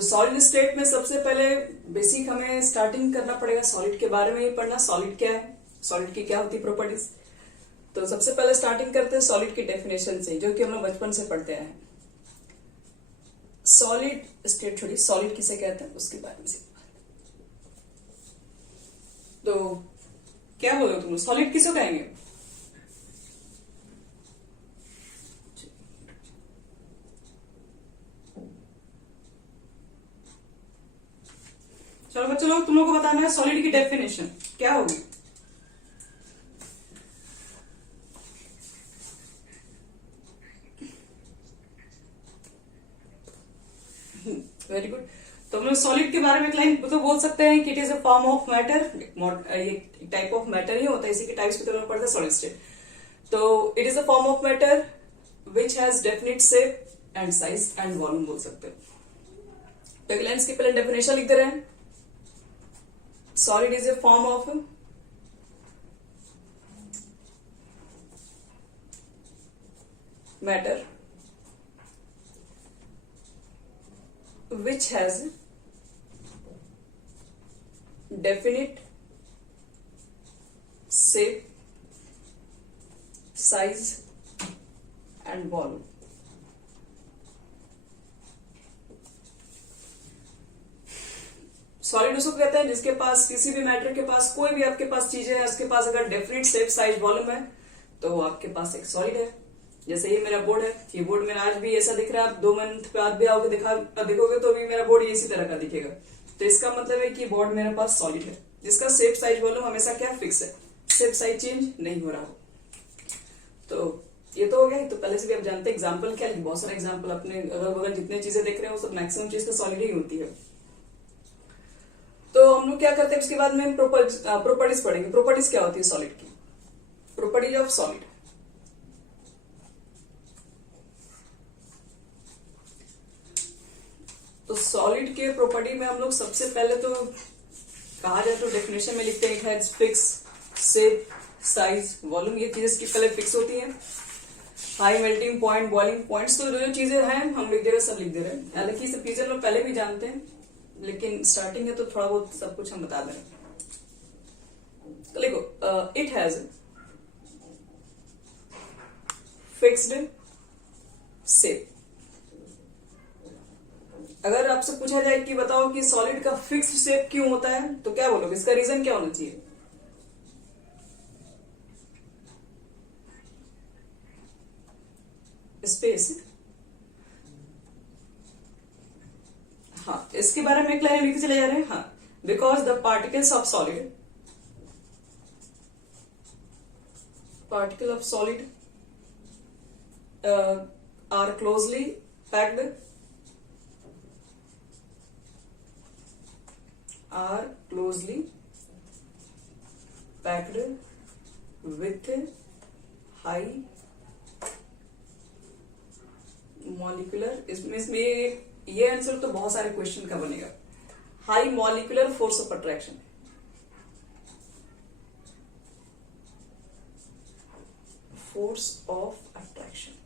तो solid state में सबसे पहले बेसिक हमें स्टार्टिंग करना पड़ेगा, सॉलिड के बारे में ही पढ़ना, सॉलिड क्या है, सॉलिड की क्या होती है प्रॉपर्टीज। तो सबसे पहले स्टार्टिंग करते हैं सॉलिड की डेफिनेशन से, जो कि हम लोग बचपन से पढ़ते आए हैं। सॉलिड स्टेट छोड़ी, सॉलिड किसे कहते हैं उसके बारे में से। तो क्या बोलो तुम, सॉलिड किसे कहेंगे? चलो बच्चों लोग, तुम लोग को बताना है सॉलिड की डेफिनेशन क्या होगी। Very good. तो हम लोग सॉलिड के बारे में एक लाइन तो बोल सकते हैं कि it is a form of matter, एक टाइप ऑफ मैटर ही होता है, इसी के टाइप्स पे तो हम लोग पढ़ते हैं सॉलिड स्टेट। तो it is a form of matter which has definite shape and size and volume बोल सकते हैं। तो एक लाइन की पहले डेफिनेशन लिख दे रहे हैं। Solid is a form of matter which has definite shape, size and volume। Solid उसको कहते हैं जिसके पास, किसी भी मैटर के पास, कोई भी आपके पास चीजें है, उसके पास अगर डेफिनेट शेप, साइज, वॉल्यूम है तो वो आपके पास एक सॉलिड है। जैसे ये मेरा बोर्ड है, ये बोर्ड मेरा आज भी ऐसा दिख रहा है, आप 2 मंथ बाद भी आओगे देखोगे तो भी मेरा बोर्ड इसी तरह का दिखेगा। तो इसका मतलब है कि बोर्ड मेरे पास सॉलिड है, जिसका शेप, साइज, वॉल्यूम हमेशा क्या फिक्स है, शेप साइज चेंज नहीं हो रहा हो। तो ये तो हो गया। तो पहले से भी आप जानते हैं एग्जाम्पल क्या है, बहुत सारे एग्जाम्पल अपने अगल बगल जितने चीजें देख रहे हैं वो सब मैक्सिमम चीज तो सॉलिड ही होती है। तो हम लोग क्या करते हैं, उसके बाद में प्रॉपर्टीज पढ़ेंगे। प्रॉपर्टीज क्या होती है सॉलिड की, प्रॉपर्टीज ऑफ सॉलिड। तो सॉलिड के प्रॉपर्टी में हम लोग सबसे पहले तो कहा जाए तो डेफिनेशन में लिखते हैं it has fix shape, size, volume. ये चीजें इसकी पहले फिक्स होती हैं। High melting point, boiling points, तो जो चीजें हैं हम लिख दे रहे, सब लिख दे रहे हैं। हालांकि सब चीजें लोग पहले भी जानते हैं, लेकिन स्टार्टिंग है तो थोड़ा बहुत सब कुछ हम बता दे रहे हैं। तो लिखो इट हैज फिक्स्ड शेप। अगर आपसे पूछा जाए कि बताओ कि सॉलिड का फिक्स्ड शेप क्यों होता है, तो क्या बोलोगे, इसका रीजन क्या होना चाहिए? स्पेस। हाँ, इसके बारे में एक लाइन लिख के चले जा रहे हैं। हाँ, because the particles of solid, particle of solid are closely packed, are closely packed with high molecular, इसमें ये आंसर तो बहुत सारे क्वेश्चन का बनेगा। High molecular force of attraction, force of attraction.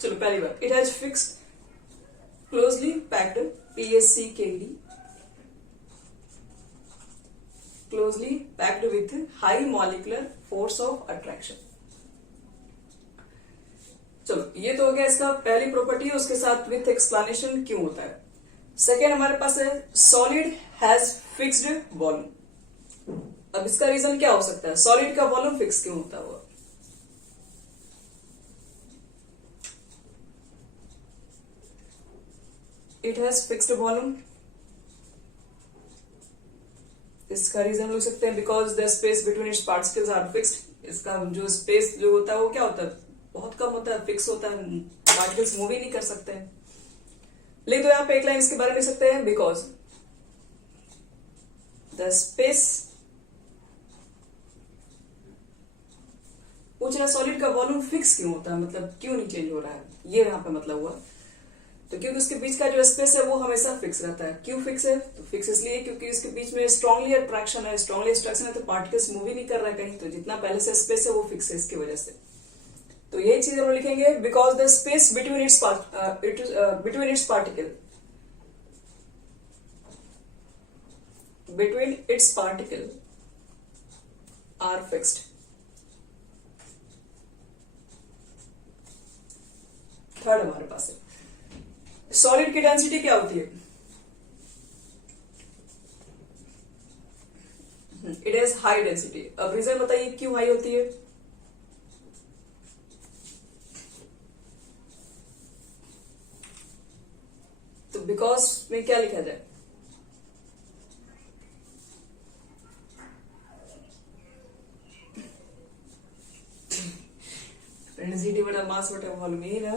चलो पहली बार, it has fixed closely packed, PSCKD, closely packed with high molecular force of attraction। चलो ये तो हो गया इसका पहली प्रॉपर्टी, उसके साथ विथ एक्सप्लेनेशन क्यों होता है। सेकेंड हमारे पास है सॉलिड हैज फिक्स्ड वॉल्यूम। अब इसका रीजन क्या हो सकता है, सॉलिड का वॉल्यूम फिक्स क्यों होता है? इट हैज फिक्स्ड वॉल्यूम, इसका रीजन हो सकते हैं because the space between its particles are fixed. इसका जो स्पेस जो होता है वो क्या होता है, बहुत कम होता है, फिक्स होता है, पार्टिकल्स मूव ही नहीं कर सकते हैं। ले तो यहाँ पे एक लाइन इसके बारे में लिख सकते हैं, बिकॉज द स्पेस, पूछ रहा सॉलिड का वॉल्यूम फिक्स क्यों होता है, मतलब क्यों नहीं चेंज हो रहा है, ये यहाँ पे मतलब हुआ। तो क्योंकि उसके बीच का जो स्पेस है वो हमेशा फिक्स रहता है। क्यों फिक्स है, तो फिक्स इसलिए क्योंकि उसके बीच में स्ट्रांगली अट्रैक्शन है, स्ट्रांगली अट्रैक्शन है तो पार्टिकल्स मूव ही नहीं कर रहा है कहीं, तो जितना पहले से स्पेस है वो फिक्स है इसकी वजह से। तो यही चीज हम लिखेंगे, because the space between its particle are fixed. Third हमारे पास है, सॉलिड की डेंसिटी क्या होती है? It is high density. अब रीजन बताइए क्यों हाई होती है? तो बिकॉज में क्या लिखा जाए? डेंसिटी बटा मास बटा वॉल्यूम, यही ना।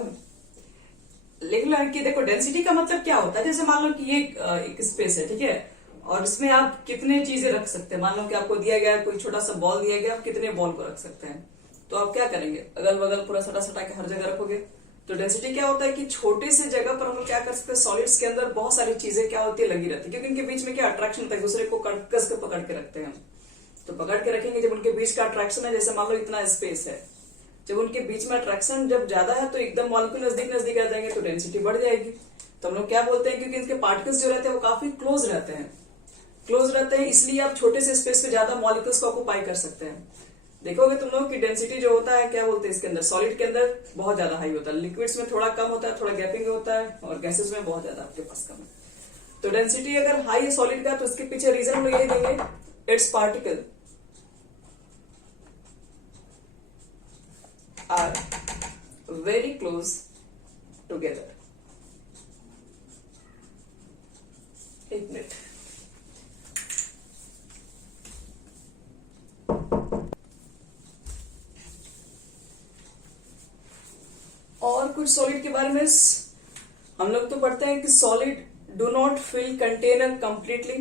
लेकिन लड़की देखो, डेंसिटी का मतलब क्या होता है? जैसे मान लो कि ये एक स्पेस है, ठीक है, और इसमें आप कितने चीजें रख सकते हैं। मान लो कि आपको दिया गया कोई छोटा सा बॉल दिया गया, आप कितने बॉल को रख सकते हैं? तो आप क्या करेंगे? अगल बगल पूरा सटा सटा के हर जगह रखोगे। तो डेंसिटी क्या होता है कि छोटे से जगह पर हम लोग क्या कर सकते हैं, सॉलिड्स के अंदर बहुत सारी चीजें क्या होती है, लगी रहती है, क्योंकि इनके बीच में क्या अट्रैक्शन होता है, दूसरे को कस के पकड़ के रखते हैं। तो पकड़ के रखेंगे, जब उनके बीच का अट्रैक्शन है, जैसे मान लो इतना स्पेस है, जब उनके बीच में अट्रैक्शन जब ज्यादा है तो एकदम मॉलिक्यूल नजदीक नजदीक आ जाएंगे, तो डेंसिटी बढ़ जाएगी। तो हम लोग क्या बोलते हैं, क्योंकि इनके पार्टिकल्स जो रहते हैं वो काफी क्लोज रहते हैं, इसलिए आप छोटे से स्पेस पे ज्यादा मॉलिक्यूल्स को ऑक्यूपाई कर सकते हैं। देखोगे तुम लोग कि डेंसिटी जो होता है, क्या बोलते हैं, इसके अंदर सॉलिड के अंदर बहुत ज्यादा हाई होता है, लिक्विड्स में थोड़ा कम होता है, थोड़ा गैपिंग होता है, और गैसेस में बहुत ज्यादा आपके पास कम है। तो डेंसिटी अगर हाई है सॉलिड का, तो इसके पीछे रीजन हम लोग यही देंगे, its particle are very close together. एक मिनट, और कुछ सॉलिड के बारे में हम लोग तो पढ़ते हैं कि solid do not fill container completely.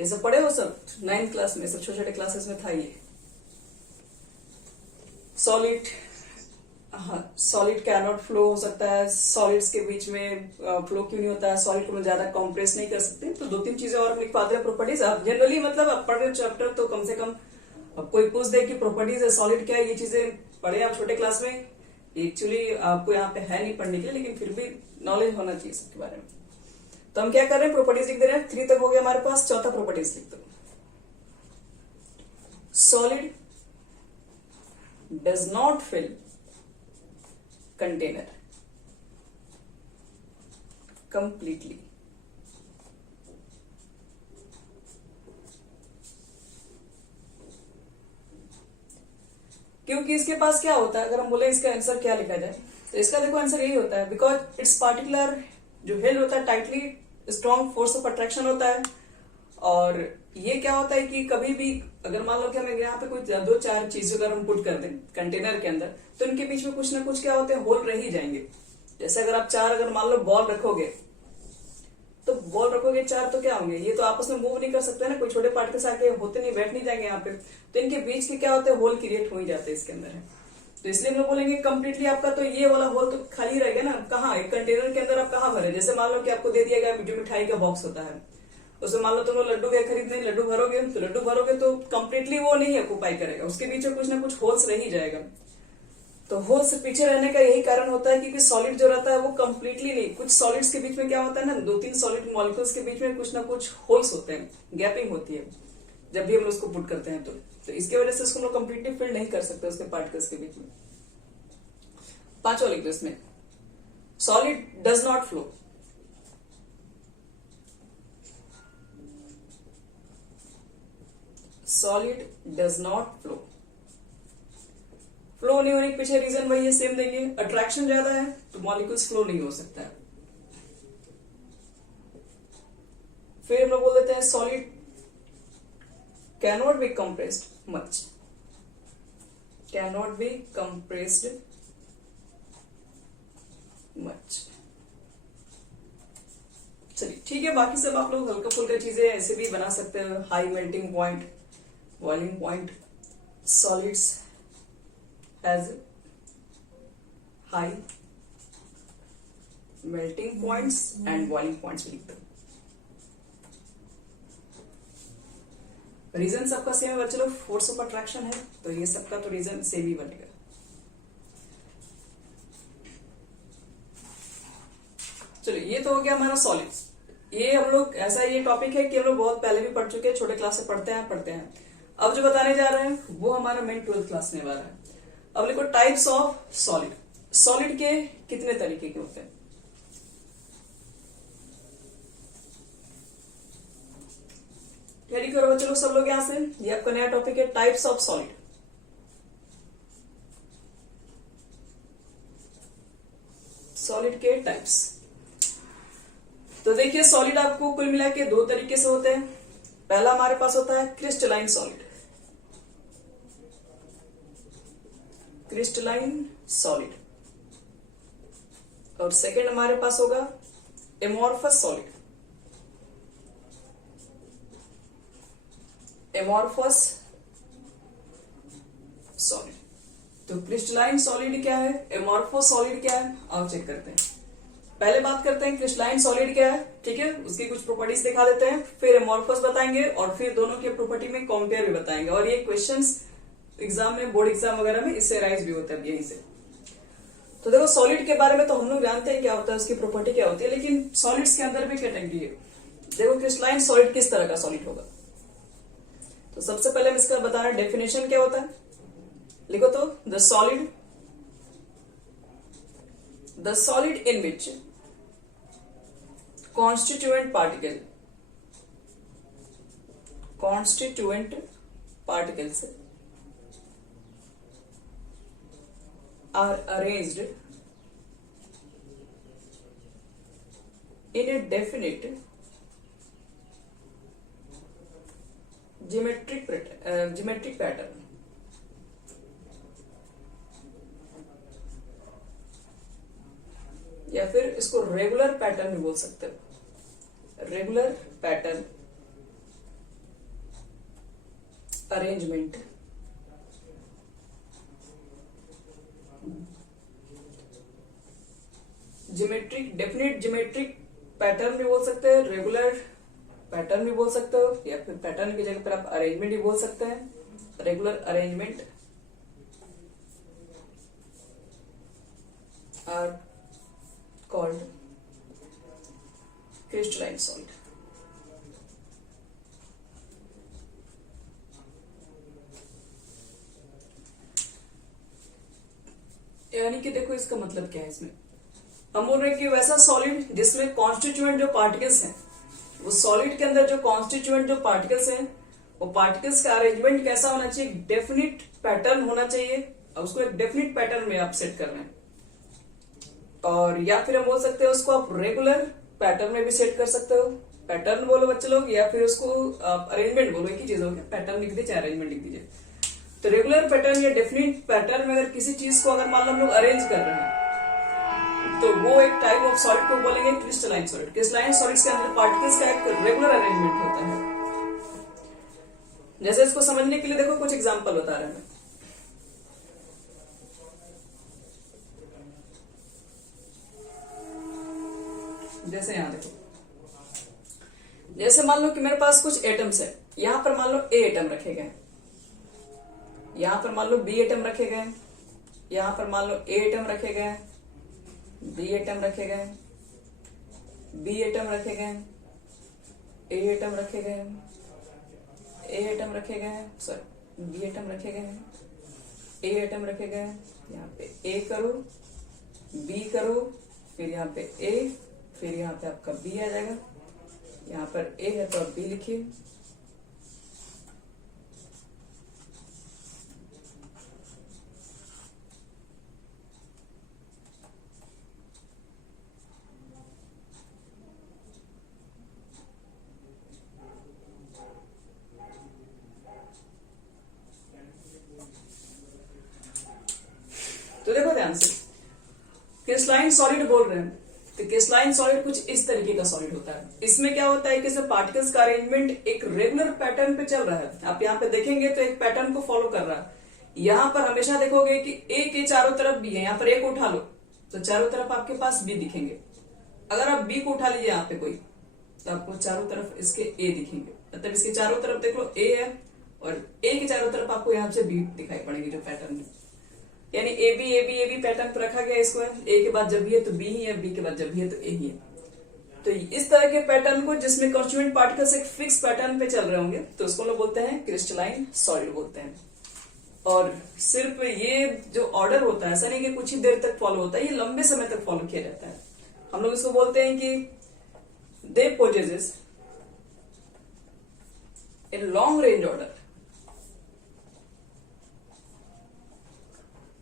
ये सब पढ़े हो सब 9th क्लास में, सब छोटे छोटे क्लासेस में था ये। सॉलिड कैन नॉट फ्लो हो सकता है, सॉलिड्स के बीच में फ्लो क्यों नहीं होता है, सॉलिड को हम ज्यादा कॉम्प्रेस नहीं कर सकते। तो 2-3 चीजें और हम लिख पाते हैं प्रॉपर्टीज। आप जनरली मतलब आप पढ़ रहे हो चैप्टर, तो कम से कम अब कोई पूछ दे कि प्रॉपर्टीज है सॉलिड क्या है, ये चीजें पढ़े आप छोटे क्लास में। एक्चुअली आपको यहाँ पे है नहीं पढ़ने के लिए, लेकिन फिर भी नॉलेज होना चाहिए सबके बारे में। तो हम क्या कर रहे हैं, प्रॉपर्टीज लिख दे रहे हैं। 3 तक हो गया हमारे पास, चौथा प्रॉपर्टीज लिख दो। Solid does not fill container completely. क्योंकि इसके पास क्या होता है, अगर हम बोले इसका आंसर क्या लिखा जाए, तो इसका देखो आंसर यही होता है, बिकॉज इट्स पार्टिकुलर जो हेल्ड होता है tightly strong force of attraction होता है। और ये क्या होता है कि कभी भी अगर मान लो कि हमें यहाँ पे कोई 2-4 चीजें अगर हम पुट कर दें कंटेनर के अंदर, तो इनके बीच में कुछ ना कुछ क्या होते हैं, होल रह ही जाएंगे। जैसे अगर आप 4 अगर मान लो बॉल रखोगे, तो बॉल रखोगे 4, तो क्या होंगे, ये तो आपस में मूव नहीं कर सकते ना, कोई छोटे पार्टिकल्स आके होते नहीं, बैठ नहीं जाएंगे यहाँ पे। तो इनके बीच के क्या होते हैं, होल क्रिएट हो ही जाते हैं इसके अंदर है। तो इसलिए हम लोग बोलेंगे कंप्लीटली आपका तो ये वाला होल तो खाली रहेगा ना। कहाँ, एक कंटेनर के अंदर आप कहाँ भरे? जैसे मान लो कि आपको दे दिया गया जो मिठाई का बॉक्स होता है, उसमें मान लो तुम लोग लड्डू गए खरीदने, लड्डू भरोगे तो कंप्लीटली वो नहीं ऑक्यूपाई करेगा, उसके बीच में कुछ ना कुछ होल्स रह ही जाएगा। तो होल्स पीछे रहने का यही कारण होता है, क्योंकि सॉलिड जो रहता है वो कंप्लीटली नहीं, कुछ सॉलिड्स के बीच में क्या होता है ना, 2-3 सॉलिड मॉलिक्यूल्स के बीच में कुछ ना कुछ होल्स होते हैं, गैपिंग होती है जब भी हम उसको पुट करते हैं। तो इसके वजह से उसको हम लोग कंप्लीटली फिल नहीं कर सकते उसके पार्टिकल्स के बीच में। 5वां लिख दो इसमें, solid does not flow. Solid does not flow. Flow नहीं होने के पीछे रीजन वही है, सेम देंगे, अट्रैक्शन ज्यादा है तो मॉलिक्यूल्स फ्लो नहीं हो सकता है। फिर हम लोग बोल देते हैं solid can not be compressed much, can not be compressed much. चलिए ठीक है, बाकी सब आप लोग हल्का फुल्का चीजें ऐसे भी बना सकते हैं। High melting point, boiling point, solids has high melting points and boiling points लिख दो। रीजन सबका सेम है बच्चे लोग, फोर्स ऑफ अट्रैक्शन है, तो ये सबका तो रीजन सेम ही बनेगा। चलो ये तो हो गया हमारा सॉलिड्स। ये हम लोग ऐसा ये टॉपिक है कि हम लोग बहुत पहले भी पढ़ चुके हैं, छोटे क्लास से पढ़ते हैं। अब जो बताने जा रहे हैं वो हमारा मेन 12th क्लास में वाला है। अब लिखो टाइप्स ऑफ सॉलिड। सॉलिड के कितने तरीके के होते हैं? कैरी करो बच्चों लोग, सब लोग यहां से। ये आपका नया टॉपिक है, टाइप्स ऑफ सॉलिड। सॉलिड के टाइप्स। तो देखिए सॉलिड आपको कुल मिला के दो तरीके से होते हैं। पहला हमारे पास होता है क्रिस्टलाइन सॉलिड। Crystalline solid. और सेकंड हमारे पास होगा एमोर्फस सॉलिड। Amorphous solid. तो क्रिस्टलाइन सॉलिड क्या है, एमोर्फस सॉलिड क्या है, आओ चेक करते हैं। पहले बात करते हैं क्रिस्टलाइन सॉलिड क्या है, ठीक है, उसकी कुछ प्रॉपर्टीज दिखा देते हैं, फिर एमोर्फस बताएंगे और फिर दोनों के प्रॉपर्टी में कंपेयर भी बताएंगे। और ये क्वेश्चंस एग्जाम में, बोर्ड एग्जाम वगैरह में इससे राइज भी होता है यहीं से। तो देखो सॉलिड के बारे में तो हम लोग जानते हैं क्या होता है, उसकी प्रॉपर्टी क्या होती है, लेकिन सॉलिड्स के अंदर भी कैटेगरी है। देखो क्रिस्टलाइन सॉलिड किस तरह का सॉलिड होगा। तो सबसे पहले हम इसका बताना डेफिनेशन क्या होता है। लिखो तो the solid in which constituent particles are arranged in a definite geometric pattern। या फिर इसको रेगुलर पैटर्न भी बोल सकते हो, regular pattern arrangement. Definite geometric pattern भी बोल सकते हैं, रेगुलर पैटर्न भी बोल सकते हो, या फिर पैटर्न की जगह पर आप अरेंजमेंट भी बोल सकते हैं, regular arrangement are called crystalline solid। यानी कि देखो इसका मतलब क्या है, इसमें हम बोल रहे हैं कि वैसा सॉलिड जिसमें कॉन्स्टिट्यूएंट जो पार्टिकल्स हैं, वो सॉलिड के अंदर जो कॉन्स्टिट्यूएंट जो पार्टिकल्स हैं, वो पार्टिकल्स का अरेंजमेंट कैसा होना चाहिए, डेफिनिट पैटर्न होना चाहिए, और उसको एक डेफिनिट पैटर्न में आप सेट कर रहे हैं। और या फिर हम बोल सकते हैं उसको आप रेगुलर पैटर्न में भी सेट कर सकते हो, पैटर्न बोलो बच्चे लोग, या फिर उसको आप अरेंजमेंट बोलो, एक ही चीज होगी, पैटर्न लिख दीजिए चाहे अरेंजमेंट लिख दीजिए। तो रेगुलर पैटर्न या डेफिनिट पैटर्न में अगर किसी चीज को अगर मान लो हम लोग अरेंज कर रहे हैं, तो वो एक टाइप ऑफ सॉलिड को बोलेंगे क्रिस्टलाइन सॉलिड। क्रिस्टलाइन सॉलिड के अंदर पार्टिकल्स का एक रेगुलर अरेंजमेंट होता है। जैसे इसको समझने के लिए देखो कुछ एग्जाम्पल बता रहे हैं। जैसे यहां देखो, जैसे मान लो कि मेरे पास कुछ एटम्स है, यहां पर मान लो ए एटम रखे गए, यहां पर मान लो बी एटम रखे गए, यहां पर मान लो ए एटम रखे गए, बी एटम रखे गए, बी एटम रखे गए, ए एटम रखे गए, ए एटम रखे गए, सॉरी बी एटम रखे गए, ए एटम रखे गए। यहाँ पे ए करो, बी करो, फिर यहाँ पे ए, फिर यहाँ पे आपका बी आ जाएगा। यहाँ पर ए है तो आप बी लिखिए, तो देखो ध्यान से, क्रिस्टलाइन सॉलिड बोल रहे हैं, तो क्रिस्टलाइन सॉलिड कुछ इस तरीके का सॉलिड होता है। इसमें क्या होता है कि इसमें पार्टिकल्स का अरेंजमेंट एक रेगुलर पैटर्न पे चल रहा है। आप यहाँ पे देखेंगे तो एक पैटर्न को फॉलो कर रहा है। यहाँ पर हमेशा देखोगे कि ए के चारों तरफ बी है। यहाँ पर ए को उठा लो तो चारों तरफ आपके पास बी दिखेंगे। अगर आप बी को उठा लीजिए यहाँ पे कोई, तो आपको चारों तरफ इसके ए दिखेंगे। मतलब इसके चारों तरफ देख लो ए है, और ए के चारों तरफ आपको यहाँ से बी दिखाई पड़ेगी जो पैटर्न है। यानी ए बी पैटर्न पर रखा गया इसको है। ए के बाद जब भी है तो बी ही है, बी के बाद जब भी है तो ए ही है। तो इस तरह के पैटर्न को जिसमें कॉन्स्टिट्यूएंट पार्टिकल्स एक फिक्स पैटर्न पे चल रहे होंगे तो उसको लोग बोलते हैं क्रिस्टलाइन सॉलिड बोलते हैं। और सिर्फ ये जो ऑर्डर होता है ऐसा नहीं कि कुछ ही देर तक फॉलो होता है, ये लंबे समय तक फॉलो किया जाता है। हम लोग इसको बोलते हैं कि they possesses in long range order.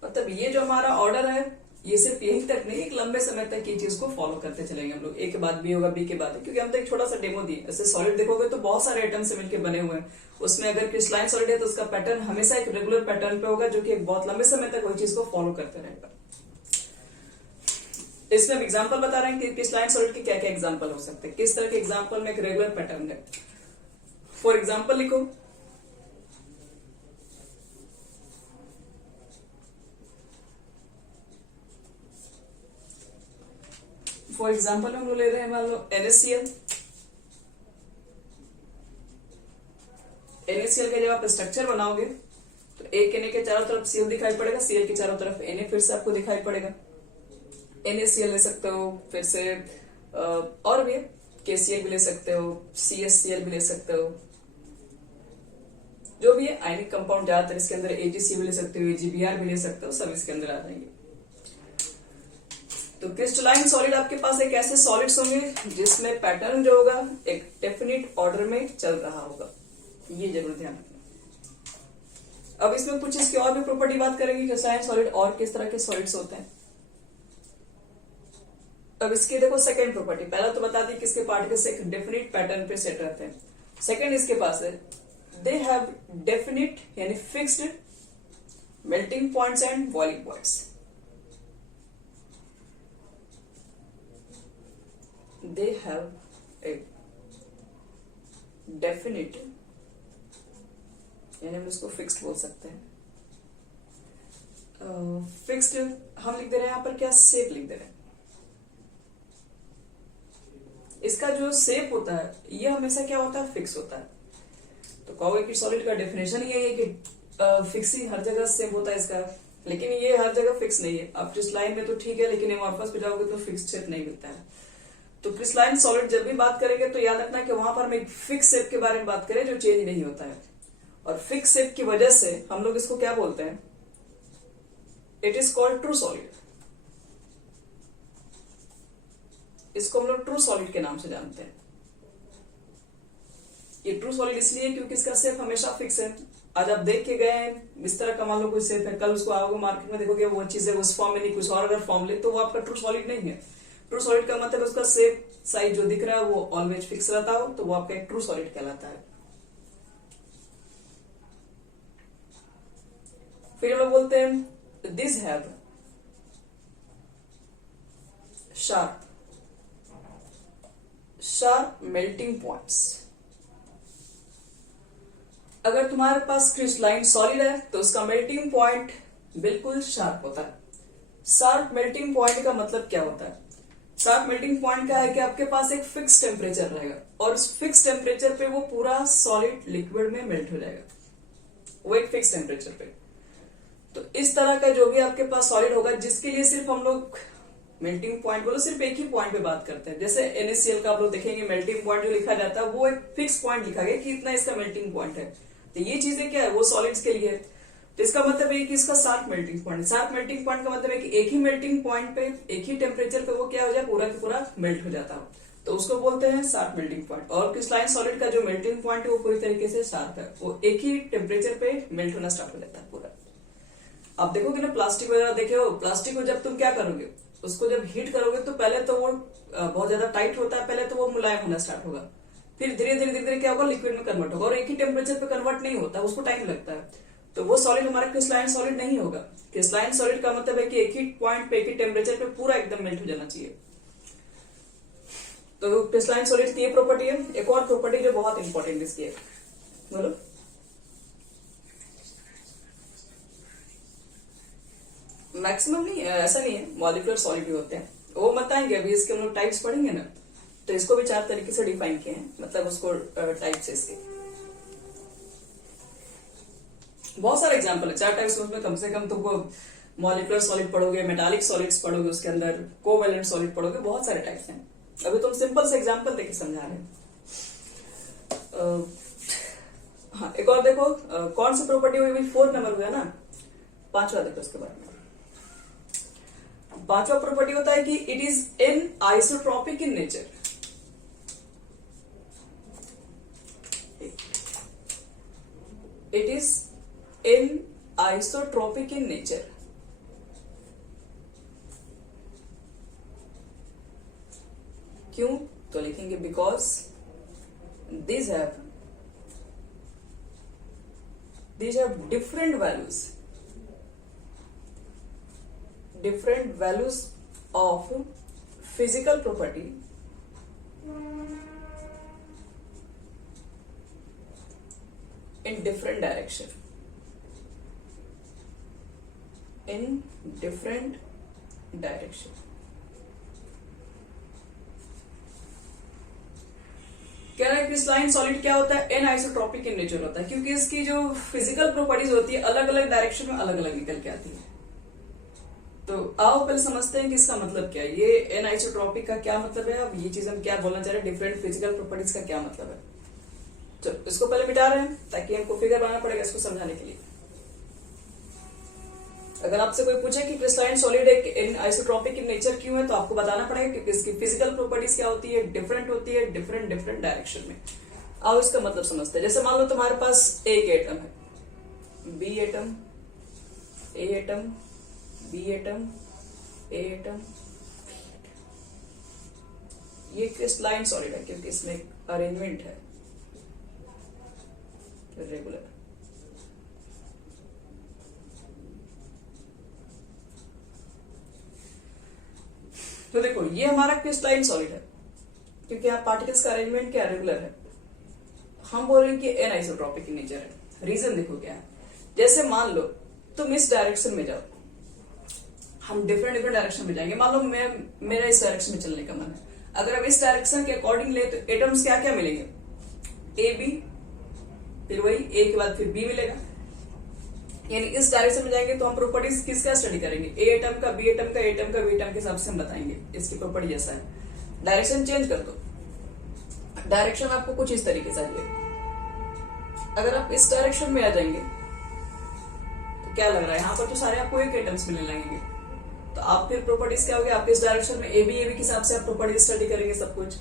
मतलब ये जो हमारा ऑर्डर है ये सिर्फ यहीं तक नहीं, एक लंबे समय तक ये चीज को फॉलो करते चलेंगे हम लोग। ए के बाद बी होगा, बी के बाद, क्योंकि हम तो एक छोटा सा डेमो दिए। ऐसे सॉलिड देखोगे तो बहुत सारे आइटम से मिलकर बने हुए हैं, उसमें अगर क्रिस्टलाइन सॉलिड है तो उसका पैटर्न हमेशा एक रेगुलर पैटर्न पे होगा जो कि एक बहुत लंबे समय तक वही चीज को फॉलो करते रहेगा। इसमें हम एग्जाम्पल बता रहे हैं कि क्रिस्टलाइन सॉलिड के क्या क्या एग्जाम्पल हो सकते हैं, किस तरह के एग्जाम्पल में एक रेगुलर पैटर्न है। फॉर एग्जाम्पल लिखो, फॉर एग्जाम्पल हम लोग ले रहे हैं मान लो NaCl। NaCl का जब आप स्ट्रक्चर बनाओगे तो एक Na के चारों तरफ Cl दिखाई पड़ेगा, Cl के चारों तरफ Na फिर से आपको दिखाई पड़ेगा। NaCl ले सकते हो, फिर से और भी KCl भी ले सकते हो, CSCl भी ले सकते हो, जो भी है आयनिक कंपाउंड ज्यादातर इसके अंदर AgC भी ले सकते हो, AgBr भी ले सकते हो, सब इसके अंदर आ जाएंगे। तो क्रिस्टलाइन सॉलिड आपके पास एक ऐसे सॉलिड्स होंगे जिसमें पैटर्न जो होगा एक डेफिनिट ऑर्डर में चल रहा होगा, ये जरूर ध्यान रखना। अब इसमें कुछ इसकी और भी प्रॉपर्टी बात करेंगे क्रिस्टलाइन सॉलिड और किस तरह के सॉलिड्स होते हैं। अब इसके देखो सेकंड प्रॉपर्टी, पहला तो बता दी कि इसके पार्टिकल्स एक डेफिनिट पैटर्न पे सेट रहते हैं। सेकंड इसके पास है दे हैव डेफिनिट यानी fixed melting points and boiling points. They have a definite यानी हम इसको फिक्स्ड बोल सकते हैं। फिक्स्ड हम लिख दे रहे हैं यहाँ पर क्या, शेप लिख दे रहे हैं। इसका जो शेप होता है ये हमेशा क्या होता है, फिक्स होता है। तो कहोगे कि सॉलिड का डेफिनेशन ये है कि फिक्स ही हर जगह शेप होता है इसका, लेकिन ये हर जगह फिक्स नहीं है। आप क्रिस्टलाइन में तो ठीक है, लेकिन एमॉर्फस पे जाओगे तो फिक्स शेप नहीं मिलता है। तो क्रिस्टलाइन सॉलिड जब भी बात करेंगे तो याद रखना कि वहां पर हम एक फिक्स शेप के बारे में बात करें जो चेंज नहीं होता है। और फिक्स शेप की वजह से हम लोग इसको क्या बोलते हैं, it is called true solid. इसको हम लोग ट्रू सॉलिड के नाम से जानते हैं। ये ट्रू सॉलिड इसलिए क्योंकि इसका शेप हमेशा फिक्स है। आज आप देख के गए हैं इस तरह का मान लो कोई शेप है, कल उसको आओगे मार्केट में देखोगे वो चीजें उस फॉर्म में नहीं, कुछ और अगर फॉर्म ले तो वो आपका ट्रू सॉलिड नहीं है। ट्रू सॉलिड का मतलब उसका शेप साइज जो दिख रहा है वो ऑलवेज फिक्स रहता हो, तो वो आपका एक ट्रू सॉलिड कहलाता है। फिर हम लोग बोलते हैं this have sharp melting points. अगर तुम्हारे पास क्रिस्टलाइन सॉलिड है तो उसका मेल्टिंग पॉइंट बिल्कुल शार्प होता है। शार्प मेल्टिंग पॉइंट का मतलब क्या होता है, शार्प मेल्टिंग पॉइंट का है कि आपके पास एक फिक्स टेम्परेचर रहेगा और उस फिक्स टेम्परेचर पे वो पूरा सॉलिड लिक्विड में मेल्ट हो जाएगा, वो एक फिक्स टेम्परेचर पे। तो इस तरह का जो भी आपके पास सॉलिड होगा जिसके लिए सिर्फ हम लोग मेल्टिंग पॉइंट बोलो सिर्फ एक ही पॉइंट पे बात करते हैं। जैसे NaCl का आप लोग देखेंगे मेल्टिंग पॉइंट जो लिखा जाता है वो एक फिक्स पॉइंट लिखा गया कि इतना इसका मेल्टिंग पॉइंट है। तो ये चीजें क्या है, वो सॉलिड्स के लिए है। तो इसका मतलब है कि इसका sharp melting point, sharp melting point का मतलब है कि एक ही मेल्टिंग पॉइंट पे एक ही टेम्परेचर पे वो क्या हो जाए, पूरा का पूरा मेल्ट हो जाता हो, तो उसको बोलते हैं शार्प मेल्टिंग पॉइंट। और क्रिस्टलाइन सॉलिड का जो मेल्टिंग पॉइंट है वो पूरी तरीके से शार्प है, वो एक ही टेम्परेचर पे मेल्ट होना स्टार्ट हो जाता है पूरा। आप देखोगे ना प्लास्टिक वगैरह देखे हो, प्लास्टिक को जब तुम क्या करोगे, उसको जब हीट करोगे तो पहले तो वो बहुत ज्यादा टाइट होता है, पहले तो वो मुलायम होना स्टार्ट होगा, फिर धीरे धीरे धीरे धीरे क्या होगा, लिक्विड में कन्वर्ट होगा। और एक ही टेम्परेचर पे कन्वर्ट नहीं होता, उसको टाइम लगता है। तो वो सॉलिड हमारा क्रिस्टलाइन सॉलिड नहीं होगा। क्रिस्टलाइन सॉलिड का मतलब है कि एक ही पॉइंट पे एक ही टेम्परेचर पे पूरा एकदम मेल्ट हो जाना चाहिए। तो क्रिस्टलाइन सॉलिड की ये प्रॉपर्टी है। एक और प्रॉपर्टी जो बहुत इंपॉर्टेंट इसकी है, बोलो, मैक्सिमम नहीं है, ऐसा नहीं है, मॉलिक्यूलर सॉलिड भी होते हैं, वो बताएंगे अभी। इसके हम लोग टाइप्स पढ़ेंगे ना, तो इसको भी 4 तरीके से डिफाइन किए हैं, मतलब उसको टाइप्स है इसके बहुत सारे एग्जांपल है। 4 टाइप्स में कम से कम तुमको मॉलिक्यूलर सॉलिड पढ़ोगे, मेटालिक सॉलिड्स पढ़ोगे, उसके अंदर कोवैलेंट सॉलिड पढ़ोगे, बहुत सारे टाइप्स हैं। अभी तुम सिंपल से एग्जांपल देके समझा रहे हैं। हाँ, एक और देखो, कौन सी प्रॉपर्टी हुई? 4 नंबर हुआ ना। 5वां देखो उसके बाद में। 5वां प्रॉपर्टी होता है कि it is an isotropic in nature. It is an isotropic in nature. क्यों? तो लिखेंगे because these have different values of physical property in different direction. कह रहा है क्रिस्टलाइन सॉलिड क्या होता है? एन आइसोट्रॉपिक इन नेचर होता है, क्योंकि इसकी जो फिजिकल प्रॉपर्टीज होती है अलग अलग डायरेक्शन में अलग अलग निकल के आती है। तो आओ पहले समझते हैं कि इसका मतलब क्या है। ये एन आइसोट्रॉपिक का क्या मतलब है, अब ये चीज हम क्या बोलना चाह रहे हैं, डिफरेंट फिजिकल प्रॉपर्टीज का क्या मतलब है। तो इसको पहले मिटा रहे हैं ताकि हमको फिगर बनाना पड़ेगा इसको समझाने के लिए। अगर आपसे कोई पूछे कि क्रिस्टलाइन सॉलिड एक आइसोट्रॉपिक इन नेचर क्यों है, तो आपको बताना पड़ेगा कि इसकी फिजिकल प्रॉपर्टीज क्या होती है, डिफरेंट होती है डिफरेंट डायरेक्शन में। आओ इसका मतलब समझते हैं। जैसे मान लो तुम्हारे पास एक एटम है, बी एटम, ए एटम, बी एटम, ए एटम। ये क्रिस्टलाइन सॉलिड है क्योंकि इसमें अरेंजमेंट है रेगुलर। तो देखो ये हमारा क्रिस्टलाइन सॉलिड है क्योंकि यहाँ पार्टिकल्स का अरेंजमेंट क्या रेगुलर है। हम बोल रहे हैं कि एन आइसोट्रॉपिक इन नेचर है। रीजन देखो क्या है। जैसे मान लो तुम इस डायरेक्शन में जाओ, हम डिफरेंट डायरेक्शन में जाएंगे। मान लो मेरा इस डायरेक्शन में चलने का मन है। अगर अब इस डायरेक्शन के अकॉर्डिंग ले तो एटम्स क्या क्या मिलेंगे? ए बी, फिर वही ए के बाद फिर बी मिलेगा। यानी इस डायरेक्शन में जाएंगे तो हम प्रॉपर्टीज किसका स्टडी करेंगे? ए एटम का, बी एटम का, ए एटम का, बी एटम के हिसाब से हम बताएंगे इसकी प्रॉपर्टी जैसा है। डायरेक्शन चेंज कर दो। डायरेक्शन आपको कुछ इस तरीके से चाहिए। अगर आप इस डायरेक्शन में आ जाएंगे तो क्या लग रहा है, यहाँ पर तो सारे आपको एक एटम्स मिलने लगेंगे। तो आप फिर प्रॉपर्टीज क्या होगी? आप इस डायरेक्शन में ए बी के हिसाब से आप प्रॉपर्टीज स्टडी करेंगे सब कुछ।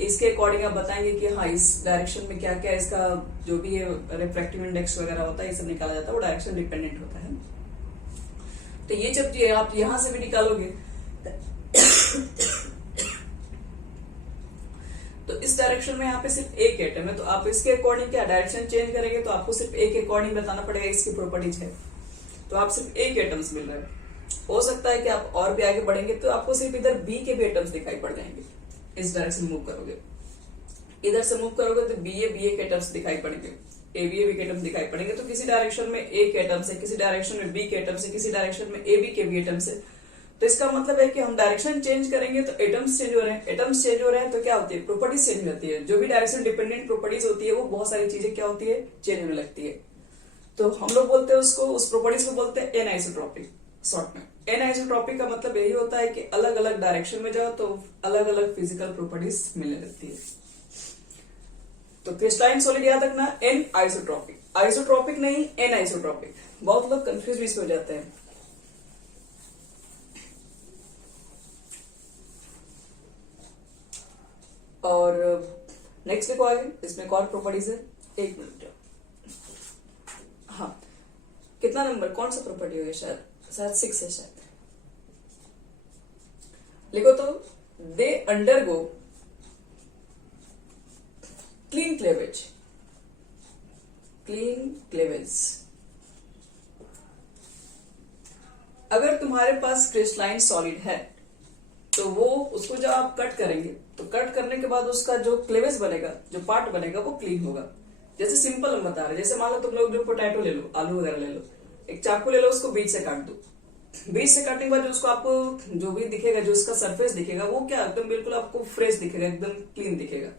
इसके अकॉर्डिंग आप बताएंगे कि हाँ इस डायरेक्शन में क्या क्या इसका जो भी है रिफ्रैक्टिव इंडेक्स वगैरह होता है ये सब निकाला जाता है, वो डायरेक्शन डिपेंडेंट होता है। तो ये जब ये आप यहां से भी निकालोगे तो इस डायरेक्शन में यहाँ पे सिर्फ एक एटम है, तो आप इसके अकॉर्डिंग क्या डायरेक्शन चेंज करेंगे तो आपको सिर्फ एक अकॉर्डिंग बताना पड़ेगा इसकी प्रॉपर्टीज है। तो आप सिर्फ एक एटम्स मिल रहे हैं। हो सकता है कि आप और भी आगे बढ़ेंगे तो आपको सिर्फ इधर बी के भी एटम्स दिखाई पड़ जाएंगे। इस डायरेक्शन मूव करोगे, इधर से मूव करोगे तो बी ए के एटम्स दिखाई पड़ेंगे, ए बी के एटम्स दिखाई पड़ेंगे। तो किसी डायरेक्शन में ए के एटम्स है, किसी डायरेक्शन में बी के एटम्स है, किसी डायरेक्शन में ए बी के भी एटम्स है। तो इसका मतलब है कि हम डायरेक्शन चेंज करेंगे तो एटम्स चेंज हो रहे हैं। एटम्स चेंज हो रहे हैं तो क्या होती है? प्रॉपर्टीज चेंज होती है। जो भी डायरेक्शन डिपेंडेंट प्रॉपर्टीज होती है वो बहुत सारी चीजें क्या होती है? चेंज होने लगती है। तो हम लोग बोलते हैं उसको, उस प्रॉपर्टीज को बोलते हैं एन आइसोट्रॉपिक। शॉर्ट में एन आइसोट्रॉपिक का मतलब यही होता है कि अलग अलग डायरेक्शन में जाओ तो अलग अलग फिजिकल प्रॉपर्टीज मिलने लगती है। तो क्रिस्टलाइन सॉलिड याद रखना एन आइसोट्रॉपिक, आइसोट्रॉपिक नहीं एन आइसोट्रॉपिक। बहुत लोग कंफ्यूज भी हो जाते हैं। और नेक्स्ट देखो आगे, इसमें एक और प्रॉपर्टीज है। एक मिनट, हाँ कितना नंबर, कौन सा प्रॉपर्टी होगी? शायद 6 है शायद। लिखो तो दे अंडरगो क्लीन क्लेवेज। अगर तुम्हारे पास क्रिस्टलाइन सॉलिड है तो वो उसको जब आप कट करेंगे तो कट करने के बाद उसका जो क्लेवेज बनेगा, जो पार्ट बनेगा वो क्लीन होगा। जैसे सिंपल हम बता रहे हैं, जैसे मान लो तुम लोग जो पोटैटो ले लो, आलू वगैरह ले लो, एक चाकू ले लो, उसको बीच से काट दो। बीच से काटने के बाद जो उसको आपको जो भी दिखेगा, जो उसका सरफेस दिखेगा वो क्या एकदम बिल्कुल आपको फ्रेश दिखेगा, एकदम क्लीन दिखेगा।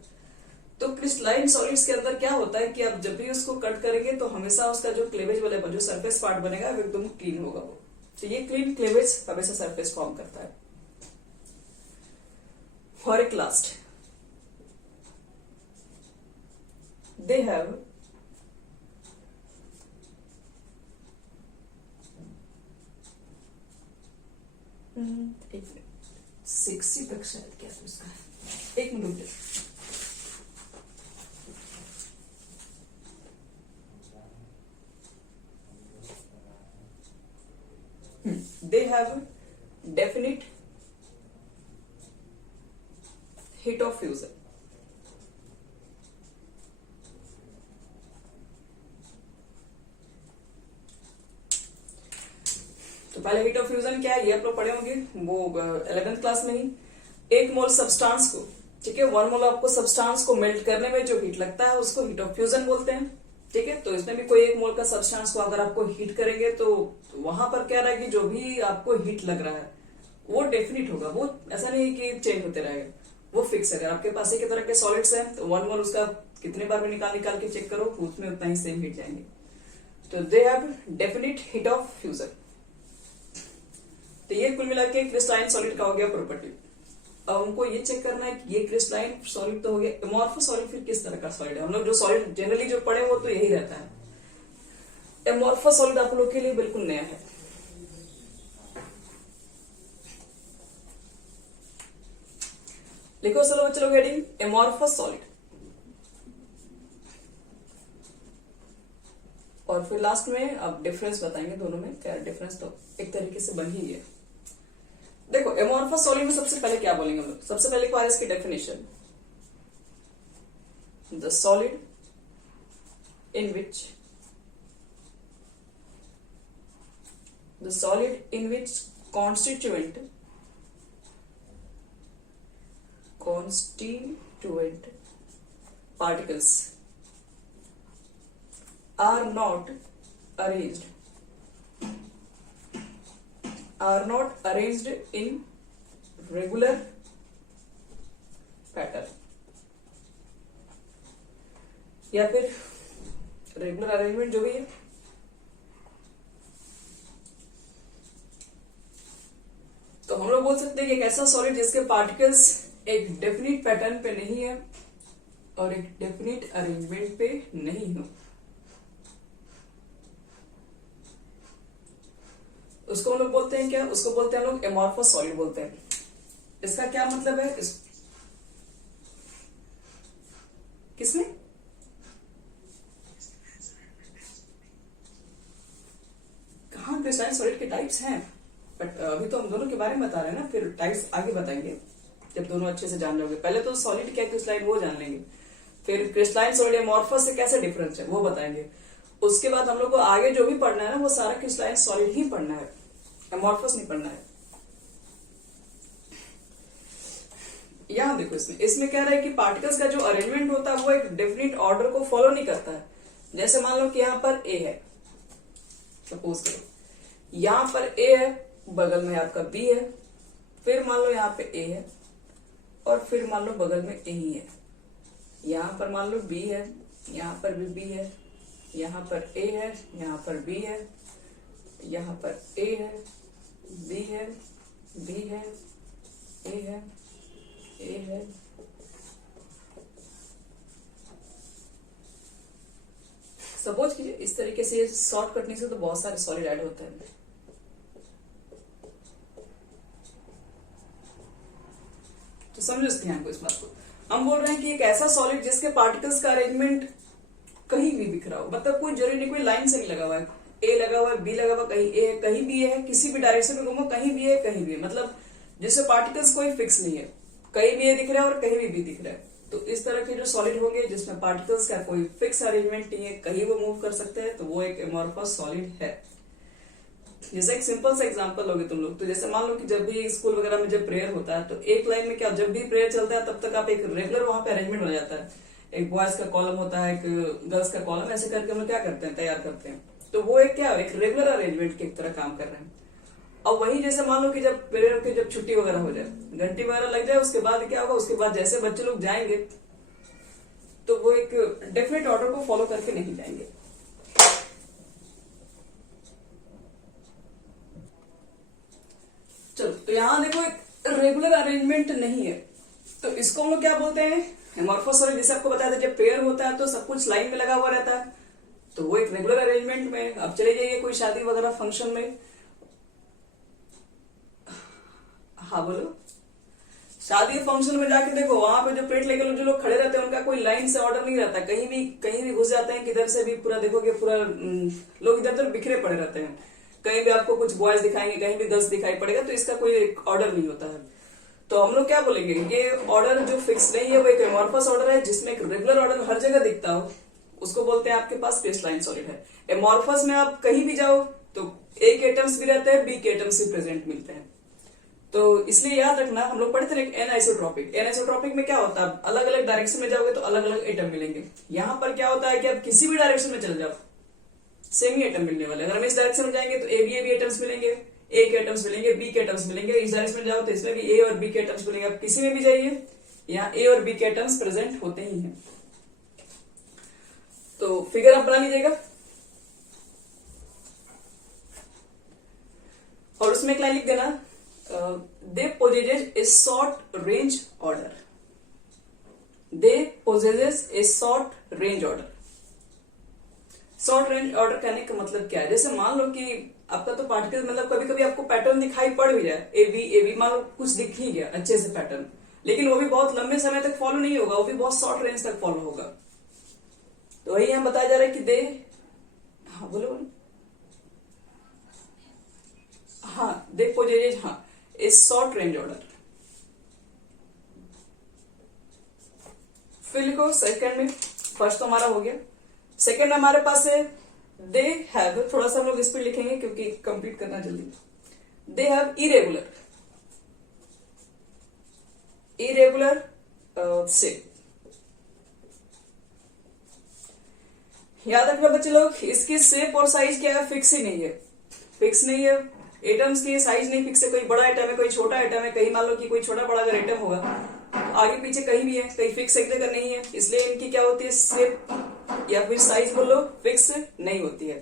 तो क्रिस्टलाइन सॉलिड्स के अंदर क्या होता है कि आप जब भी उसको कट करेंगे तो हमेशा उसका जो क्लेवेज बनेगा, जो सरफेस पार्ट बनेगा वो एकदम क्लीन होगा वो। तो ये क्लीन क्लेवेज हमेशा सरफेस फॉर्म करता है। Horiclast. They have एक मिनट 60 तक शायद क्या था उसका, एक minute. They have definite heat of fusion. तो पहले हीट ऑफ फ्यूजन क्या है ये आप लोग पढ़े होंगे वो 11th क्लास में ही। एक मोल सब्सटेंस को, ठीक है, 1 मोल आपको सब्सटेंस को मेल्ट करने में जो हीट लगता है उसको हीट ऑफ फ्यूजन बोलते हैं, ठीक है। तो इसमें भी कोई 1 मोल का सब्सटेंस को अगर आपको हीट करेंगे तो वहां पर क्या रहेगी, जो भी आपको हीट लग रहा है वो डेफिनिट होगा, वो ऐसा नहीं कि चेंज होते रहेगा, वो फिक्स है। अगर आपके पास एक तरह के सॉलिड्स हैं तो 1 मोल उसका कितने बार भी निकाल के चेक करो उसमें उतना ही सेम हीट जाएंगे। तो they have definite heat of fusion. तो ये कुल मिला के क्रिस्टलाइन सॉलिड का हो गया प्रॉपर्टी। अब हमको ये चेक करना है कि ये क्रिस्टलाइन सॉलिड तो हो गया, एमॉर्फस सॉलिड फिर किस तरह का सॉलिड है। हम लोग जो सॉलिड जनरली जो पढ़े वो तो यही रहता है। एमॉर्फस सॉलिड आप लोग के लिए बिल्कुल नया है। लिखो चलो बच्चों हेडिंग एमॉर्फस सॉलिड, और फिर लास्ट में अब डिफरेंस बताएंगे दोनों में क्या डिफरेंस, तो एक तरीके से बन ही है। देखो एमॉर्फस सॉलिड में सबसे पहले क्या बोलेंगे हम लोग, सबसे पहले क्या है इसकी definition, the solid in which constituent particles are not arranged in regular pattern, या फिर रेगुलर अरेंजमेंट जो भी है। तो हम लोग बोल सकते हैं कि एक ऐसा सॉलिड जिसके पार्टिकल्स एक डेफिनिट पैटर्न पे नहीं है और एक डेफिनिट अरेंजमेंट पे नहीं हो, उसको हम लोग बोलते हैं क्या, उसको बोलते हैं हम लोग एमॉर्फस सॉलिड बोलते हैं। इसका क्या मतलब है, किसमें कहाँ क्रिस्टलाइन सॉलिड के टाइप्स हैं, बट अभी तो हम दोनों के बारे में बता रहे हैं ना, फिर टाइप्स आगे बताएंगे जब दोनों अच्छे से जान लोगे। पहले तो सॉलिड क्या क्रिस्टलाइन वो जान लेंगे, फिर क्रिस्टलाइन सॉलिड एमॉर्फस से कैसे डिफरेंस है वो बताएंगे। उसके बाद हम लोग को आगे जो भी पढ़ना है ना वो सारा क्रिस्टलाइन सॉलिड ही पढ़ना है, एमॉर्फस नहीं पढ़ना है। यहां देखो इसमें क्या रहा है कि पार्टिकल्स का जो अरेंजमेंट होता है वो एक डेफिनेट ऑर्डर को फॉलो नहीं करता है। जैसे मान लो कि यहाँ पर ए है, सपोज करो यहां पर ए है, बगल में आपका बी है, फिर मान लो यहाँ पे ए है और फिर मान लो बगल में ए ही है। यहाँ पर मान लो बी है, यहाँ पर भी बी है, यहाँ पर ए है, यहाँ पर बी है, यहाँ पर ए है, बी है, बी है, ए है, ए है, सपोज कीजिए इस तरीके से शॉर्ट कटने से तो बहुत सारे सॉलिड ऐड होते हैं। तो समझो इस ध्यान को, इस बात को हम बोल रहे हैं कि एक ऐसा सॉलिड जिसके पार्टिकल्स का अरेंजमेंट कहीं भी दिख रहा हो, मतलब कोई जरूरी नहीं कोई लाइन से नहीं लगा हुआ है, ए लगा हुआ है, बी लगा हुआ, कहीं ए है, कहीं बी है, किसी भी डायरेक्शन में घूमो कहीं भी है, कहीं भी है, मतलब जिससे पार्टिकल्स कोई फिक्स नहीं है, कहीं भी ए दिख रहा है और कहीं भी बी दिख रहा है। तो इस तरह के जो सॉलिड होंगे जिसमें पार्टिकल्स का कोई फिक्स अरेंजमेंट नहीं है, कहीं वो मूव कर सकते हैं, तो वो एक एमॉर्फस सॉलिड है। जैसे एक सिंपल सा एग्जांपल लोगे तुम लोग, तो जैसे मान लो कि जब भी स्कूल वगैरह में जब प्रेयर होता है तो एक लाइन में क्या, जब भी प्रेयर चलता है तब तक आप एक रेगुलर वहां पे अरेंजमेंट हो जाता है, एक बॉयज का कॉलम होता है, एक गर्ल्स का कॉलम, ऐसे करके हम लोग क्या करते हैं, तैयार करते हैं। तो वो एक क्या एक रेगुलर अरेंजमेंट की तरह काम कर रहे हैं। और वही जैसे मान लो कि जब प्रेयर की जब छुट्टी वगैरह हो जाए, घंटी वगैरह लग जाए, उसके बाद क्या होगा, उसके बाद जैसे बच्चे लोग जाएंगे तो वो एक डेफिनेट ऑर्डर को फॉलो करके नहीं जाएंगे। चलो तो यहां देखो एक रेगुलर अरेंजमेंट नहीं है, तो इसको हम लोग क्या बोलते हैं, एमॉर्फस सॉलिड। जैसे आपको बताया था जब पेयर होता है तो सब कुछ लाइन में लगा हुआ रहता है, तो वो एक रेगुलर अरेंजमेंट में। अब चले जाइए कोई शादी वगैरह फंक्शन में, हाँ बोलो, शादी फंक्शन में जाके देखो, वहां पे जो प्लेट लेकर जो लोग खड़े रहते हैं उनका कोई लाइन से ऑर्डर नहीं रहता, कहीं भी घुस जाते हैं, किधर से भी पूरा देखोगे पूरा लोग इधर उधर बिखरे पड़े रहते हैं। कहीं भी आपको कुछ बॉयज दिखाएंगे, कहीं भी गर्ल्स दिखाई पड़ेगा, तो इसका कोई ऑर्डर नहीं होता है। तो हम लोग क्या बोलेंगे, ये ऑर्डर जो फिक्स नहीं है वो एक एमॉर्फस ऑर्डर है, जिसमें एक रेगुलर ऑर्डर हर जगह दिखता हो, उसको बोलते हैं आपके पास क्रिस्टलाइन सॉलिड है। एमॉर्फस में आप कहीं भी जाओ तो ए के एटम्स भी रहते हैं, बी के एटम्स भी प्रेजेंट मिलते हैं। तो इसलिए याद रखना, हम लोग पढ़ते थे एन आइसोट्रॉपिक। एन आइसोट्रॉपिक में क्या होता है, अलग अलग डायरेक्शन में जाओगे तो अलग अलग एटम मिलेंगे। यहां पर क्या होता है कि आप किसी भी डायरेक्शन में चले जाओ सेम ही एटम मिलने वाले। अगर हम इस डायरेक्शन में जाएंगे तो ए बी एटम्स मिलेंगे, ए के एटम्स मिलेंगे, बी के एटम्स मिलेंगे। इस डायरेक्शन में जाओ तो इसमें भी ए और बी के एटम्स मिलेंगे। आप किसी में भी जाइए, यहाँ ए और बी के एटम्स प्रेजेंट होते ही हैं। तो फिगर आप बना लीजिएगा, और उसमें एक लाइन लिख देना, they possesses a short range order. They possesses a short range order. Short range order कहने का मतलब क्या है, जैसे मान लो कि आपका तो पार्टिकल, मतलब कभी कभी आपको पैटर्न दिखाई पड़ भी जाए, ए बी मान लो कुछ दिख ही गया अच्छे से पैटर्न, लेकिन वो भी बहुत लंबे समय तक फॉलो नहीं होगा, वो भी बहुत शॉर्ट रेंज तक फॉलो होगा। तो वही यहाँ बताया जा रहा है कि दे, हाँ बोलो बोलो, हाँ दे पोजेजेस, हाँ इज शॉर्ट रेंज ऑर्डर। फिर लिखो सेकंड में, फर्स्ट तो हमारा हो गया, सेकंड हमारे पास है दे हैव, थोड़ा सा हम लोग इस पर लिखेंगे क्योंकि कंप्लीट करना जल्दी। They have irregular, irregular shape. याद रखना बच्चे लोग, इसकी शेप और साइज क्या है, फिक्स ही नहीं है, फिक्स नहीं है। एटम्स की साइज नहीं फिक्स है, कोई बड़ा एटम है कोई छोटा एटम है, कहीं मान लो कि कोई छोटा बड़ा अगर एटम होगा तो आगे पीछे कहीं भी है, कहीं फिक्स एक जगह नहीं है, इसलिए इनकी क्या होती है, शेप या फिर साइज बोलो फिक्स नहीं होती है।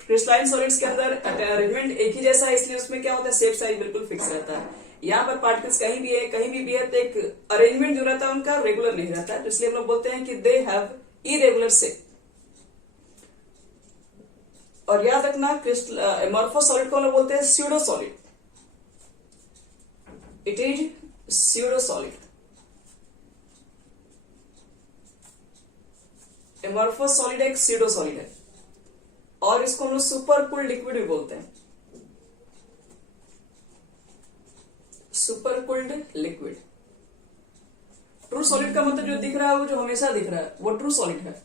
क्रिस्टलाइन सॉलिड्स के अंदर अरेंजमेंट एक ही जैसा है, इसलिए उसमें क्या होता है, शेप साइज बिल्कुल फिक्स रहता है। यहाँ पर पार्टिकल्स कहीं भी है कहीं भी है, तो एक अरेंजमेंट जो रहता है उनका रेगुलर नहीं रहता है, तो इसलिए हम लोग बोलते हैं कि दे हैव इरेगुलर शेप। और याद रखना एमॉर्फस सॉलिड को हम लोग बोलते हैं pseudo solid, it is pseudo solid. Amorphous solid एक स्यूडो सॉलिड है, और इसको हम लोग सुपर कूल्ड लिक्विड भी बोलते हैं, super cooled liquid. True solid का मतलब जो दिख रहा है वो जो हमेशा दिख रहा है वो ट्रू सॉलिड है।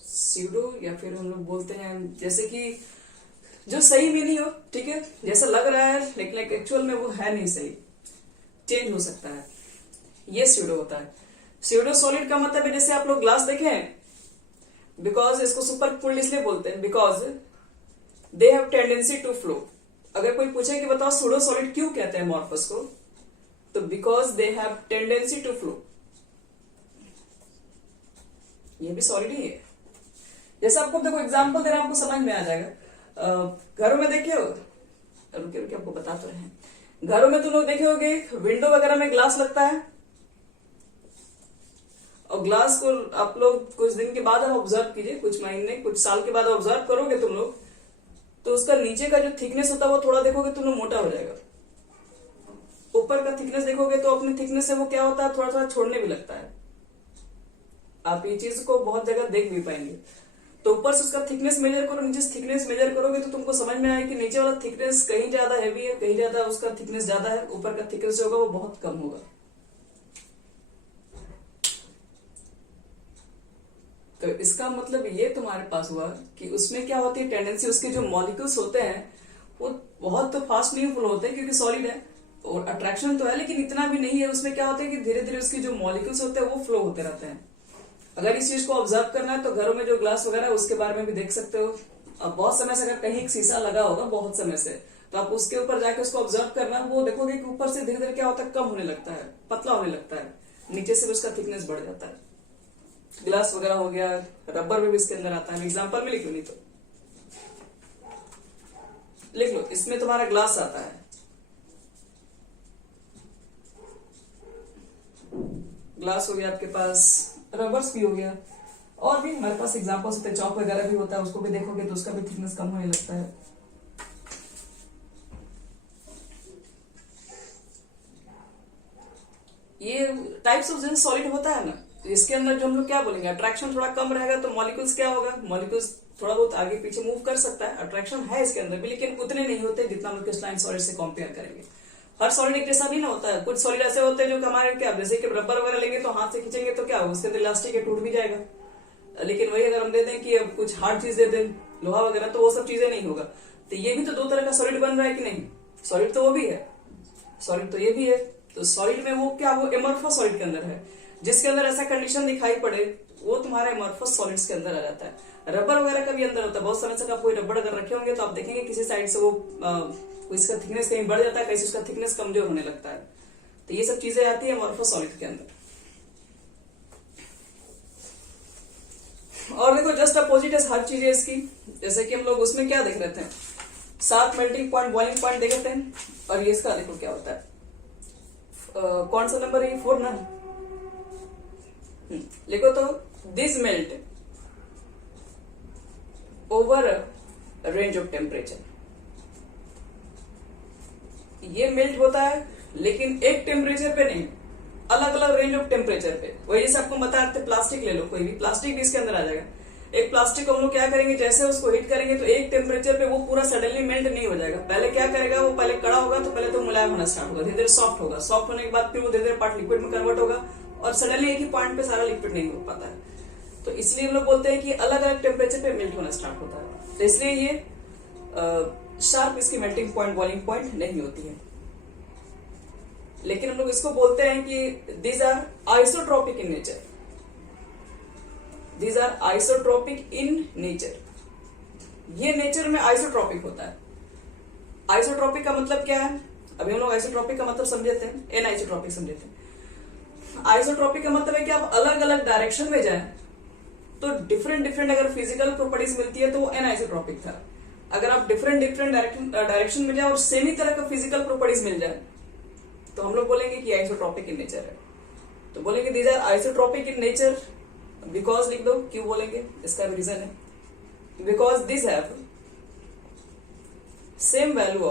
स्यूडो या फिर हम लोग बोलते हैं जैसे कि जो सही में नहीं हो, ठीक है, जैसा लग रहा है लेकिन एक्चुअल में वो है नहीं सही, चेंज हो सकता है, ये स्यूडो होता है। स्यूडो सॉलिड का मतलब है जैसे आप लोग ग्लास देखे हैं, बिकॉज इसको सुपर कूल्ड इसलिए बोलते हैं because they have tendency to flow. अगर कोई पूछे कि बताओ स्यूडो सॉलिड क्यों कहते हैं एमॉर्फस को, तो because they have tendency to flow. ये भी सॉलिड ही है। जैसे आपको देखो एग्जांपल दे रहा हूं, आपको समझ में आ जाएगा। घरों में देखे हो, रुके रुके आपको बता तो रहे हैं, घरों में तुम लोग देखे होगे विंडो वगैरह में ग्लास लगता है, और ग्लास को आप लोग कुछ दिन के बाद आप ऑब्जर्व कीजिए, कुछ महीने कुछ साल के बाद ऑब्जर्व करोगे तुम लोग, तो उसका नीचे का जो थिकनेस होता है वो थोड़ा देखोगे तुम लोग मोटा हो जाएगा। ऊपर का थिकनेस देखोगे तो अपने थिकनेस से वो क्या होता है, थोड़ा थोड़ा छोड़ने भी लगता है। आप ये चीज को बहुत जगह देख भी पाएंगे। तो ऊपर से उसका थिकनेस मेजर करो, नीचे से थिकनेस मेजर करोगे तो तुमको समझ में आएगा कि नीचे वाला थिकनेस कहीं ज्यादा हैवी है, कहीं ज्यादा उसका थिकनेस ज्यादा है, ऊपर का थिकनेस जो होगा वो बहुत कम होगा। तो इसका मतलब ये तुम्हारे पास हुआ कि उसमें क्या होती है टेंडेंसी, उसके जो मॉलिक्यूल्स होते हैं वो बहुत तो फास्ट नहीं फ्लो होते क्योंकि सॉलिड है, और अट्रैक्शन तो है लेकिन इतना भी नहीं है। उसमें क्या होता है कि धीरे धीरे उसके जो मॉलिक्यूल्स होते हैं वो फ्लो होते रहते हैं। अगर इस चीज को ऑब्जर्व करना है तो घरों में जो ग्लास वगैरह है उसके बारे में भी देख सकते हो। अब बहुत समय से अगर कहीं एक शीशा लगा होगा बहुत समय से, तो आप उसके ऊपर जाके उसको ऑब्जर्व करना, वो देखोगे कि ऊपर से धीरे धीरे क्या होता है, कम होने लगता है, पतला होने लगता है, नीचे से उसका थिकनेस बढ़ जाता है। ग्लास वगैरह हो गया, रबर में भी इसके अंदर आता है। एग्जाम्पल में लिख लो, नहीं तो लिख लो, इसमें तुम्हारा ग्लास आता है, ग्लास हो गया आपके पास, रबर्स भी हो गया, और भी हमारे पास एग्जाम्पल्स होते हैं, चौक वगैरह भी होता है, उसको भी देखोगे तो उसका भी थिकनेस कम होने लगता है। ये टाइप्स ऑफ जैसे सॉलिड होता है ना, इसके अंदर जो हम लोग क्या बोलेंगे, अट्रैक्शन थोड़ा कम रहेगा तो मॉलिक्यूल्स क्या होगा, मॉलिक्यूल्स थोड़ा बहुत आगे पीछे मूव कर सकता है, अट्रैक्शन है इसके अंदर भी, लेकिन उतने नहीं होते जितना हम लोग क्रिस्टलाइन सॉलिड से कंपेयर करेंगे। हर सॉलिड एक जैसा भी ना होता है, कुछ सॉलिड ऐसे होते हैं जो हमारे क्या, जैसे कि रबर वगैरह लेंगे तो हाथ से खींचेंगे तो क्या होगा, उसके अंदर इलास्टिक है, टूट भी जाएगा। लेकिन वही अगर हम दे दें कि अब कुछ हार्ड चीज दे दें, लोहा वगैरह, तो वो सब चीजें नहीं होगा। तो ये भी तो दो तरह का सॉलिड बन रहा है कि नहीं, सॉलिड तो वो भी है, सॉलिड तो ये भी है। तो सॉलिड में वो क्या, वो एमॉर्फस सॉलिड के अंदर है, जिसके अंदर ऐसा कंडीशन दिखाई पड़े वो तुम्हारा एमॉर्फस सॉलिड्स के अंदर आ जाता है। रबर वगैरह का भी अंदर होता है, बहुत समय तक आप कोई रबर अगर रखे होंगे तो आप देखेंगे किसी साइड से वो इसका थिकनेस कहीं बढ़ जाता है, कहीं से उसका थिकनेस कमजोर होने लगता है। तो ये सब चीजें आती है एमॉर्फस सॉलिड के अंदर। और देखो जस्ट अपोजिट है हर चीज है इसकी, जैसे कि हम लोग उसमें क्या देख रहे थे, 7 मेल्टिंग पॉइंट, बॉइलिंग पॉइंट देख रहे हैं, और ये इसका देखो क्या होता है, कौन सा नंबर है, 4 ना, लिखो तो, this melt over range of temperature, ये मेल्ट होता है लेकिन एक टेम्परेचर पे नहीं, अलग अलग रेंज ऑफ टेम्परेचर पे। वही जैसे आपको बता रहे थे, प्लास्टिक ले लो, कोई भी प्लास्टिक भी इसके अंदर आ जाएगा। एक प्लास्टिक को हम लोग क्या करेंगे, जैसे उसको हीट करेंगे तो एक टेम्परेचर पे वो पूरा सडनली मेल्ट नहीं हो जाएगा, पहले क्या करेगा, वो पहले कड़ा होगा तो पहले तो मुलायम होना स्टार्ट होगा, धीरे धीरे सॉफ्ट होगा, सॉफ्ट होने के बाद फिर वो धीरे धीरे पार्ट लिक्विड में कन्वर्ट होगा, और सडनली एक ही पॉइंट पे सारा लिक्विड नहीं हो पाता है। तो इसलिए हम लोग बोलते हैं कि अलग अलग टेम्परेचर पे मेल्ट होना स्टार्ट होता है। तो इसलिए ये शार्प इसकी मेल्टिंग पॉइंट, बॉइलिंग पॉइंट नहीं होती है। लेकिन हम लोग इसको बोलते हैं कि these are isotropic in nature, these are isotropic in nature, ये नेचर में आइसोट्रोपिक होता है। आइसोट्रोपिक का मतलब क्या है, अभी हम लोग आइसोट्रोपिक का मतलब समझे थे, एन आइसोट्रोपिक समझे थे। आइसोट्रोपिक का मतलब है कि आप अलग अलग डायरेक्शन में जाएं तो डिफरेंट डिफरेंट अगर फिजिकल प्रॉपर्टीज मिलती है तो वो एन आइसोट्रोपिक था। अगर आप डिफरेंट डिफरेंट डायरेक्शन में जाए और सेम ही तरह का फिजिकल प्रॉपर्टीज मिल जाए तो हम लोग बोलेंगे कि आइसोट्रोपिक इन नेचर है। तो बोलेंगे these are isotropic in nature, because लिख दो, क्यों बोलेंगे, इसका भी रीजन है, because this have same value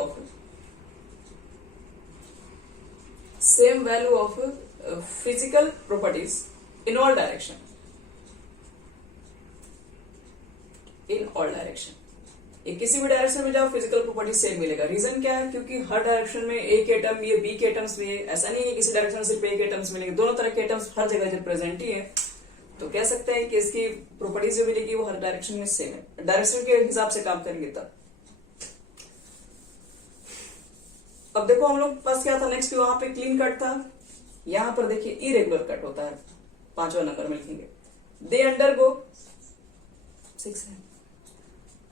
of physical properties in all direction, ये किसी भी डायरेक्शन में जाओ फिजिकल प्रॉपर्टी सेम मिलेगा। रीजन क्या है, क्योंकि हर डायरेक्शन में एक एटम, ये बी के एटम्स भी है, ऐसा नहीं है किसी डायरेक्शन में सिर्फ एक एटम्स मिलेंगे, दोनों तरह के एटम्स हर जगह जब प्रेजेंट ही है, तो कह सकते हैं कि इसकी प्रॉपर्टीज जो मिलेगी वो हर डायरेक्शन में सेम है, डायरेक्शन के हिसाब से काम करेंगे तब। अब देखो हम लोग पास क्या था नेक्स्ट, वहां पे क्लीन कट था, यहां पर देखिए इरेगुलर कट होता है, 5वां नंबर में लिखेंगे, दे अंडरगो 6 है,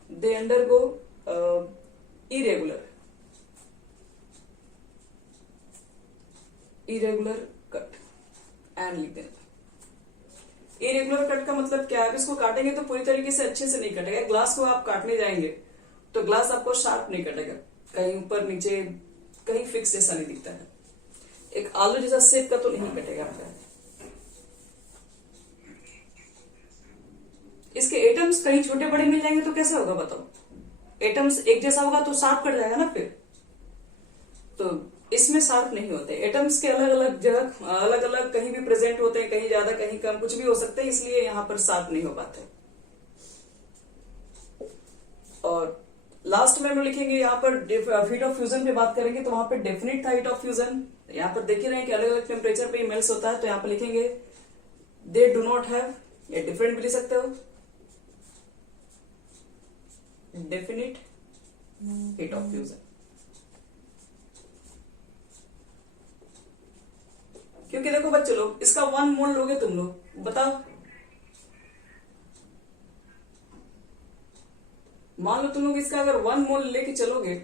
they undergo irregular cut and लिख देना। इरेगुलर कट का मतलब क्या है, इसको काटेंगे तो पूरी तरीके से अच्छे से नहीं कटेगा। ग्लास को आप काटने जाएंगे तो ग्लास आपको शार्प नहीं कटेगा, कहीं ऊपर नीचे कहीं फिक्स जैसा नहीं दिखता है, एक आलू जैसा शेप का तो नहीं कटेगा आपका। इसके एटम्स कहीं छोटे बड़े मिल जाएंगे तो कैसे होगा बताओ, एटम्स एक जैसा होगा तो शार्प कट जाएगा ना फिर, तो इसमें शार्प नहीं होते। एटम्स के अलग अलग जगह अलग अलग कहीं भी प्रेजेंट होते हैं, कहीं ज्यादा कहीं कम, कुछ भी हो सकते हैं, इसलिए यहां पर शार्प नहीं हो पाते। और लास्ट में हम लिखेंगे यहाँ पर हीट ऑफ फ्यूजन पे बात करेंगे, तो वहां पर डेफिनेट था हीट ऑफ फ्यूजन, यहाँ पर देख ही रहे हैं कि अलग अलग टेम्परेचर पे मेल्ट होता है, तो यहाँ पर लिखेंगे दे डू नॉट हैव, या डिफरेंट भी लिख सकते हो, डेफिनेट हीट ऑफ फ्यूजन। क्योंकि देखो बच्चे लोग, इसका 1 मोल लोगे तुम लोग, बताओ, मान लो तुम लोग इसका अगर 1 मोल लेके चलोगे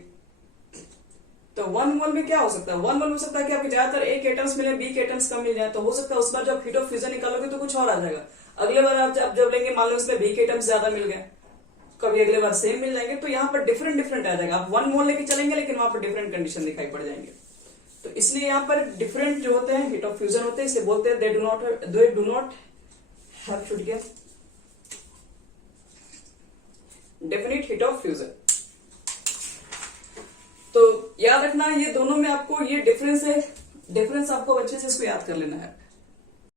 तो 1 मोल में क्या हो सकता है, 1 मोल हो सकता है कि आपके ज्यादातर एक एटम्स मिले, बी के एटम्स कम मिल जाए, तो हो सकता है उस बार जब हीट ऑफ फ्यूजन निकालोगे तो कुछ और आ जाएगा। अगले बार आप जब लेंगे, मान लो इसमें वीक आइटम्स ज्यादा मिल गए, कभी अगले बार सेम मिल जाएंगे, तो यहाँ पर डिफरेंट आ जाएगा। आप 1 मोल लेके चलेंगे लेकिन वहां पर डिफरेंट कंडीशन दिखाई पड़ जाएंगे। तो इसलिए यहाँ पर डिफरेंट जो होते हैं हीट ऑफ फ्यूजन होते हैं, इसे बोलते हैं they do not have should क्या डेफिनेट हीट ऑफ फ्यूजन। तो याद रखना ये दोनों में आपको ये डिफरेंस है, डिफरेंस आपको अच्छे से इसको याद कर लेना है।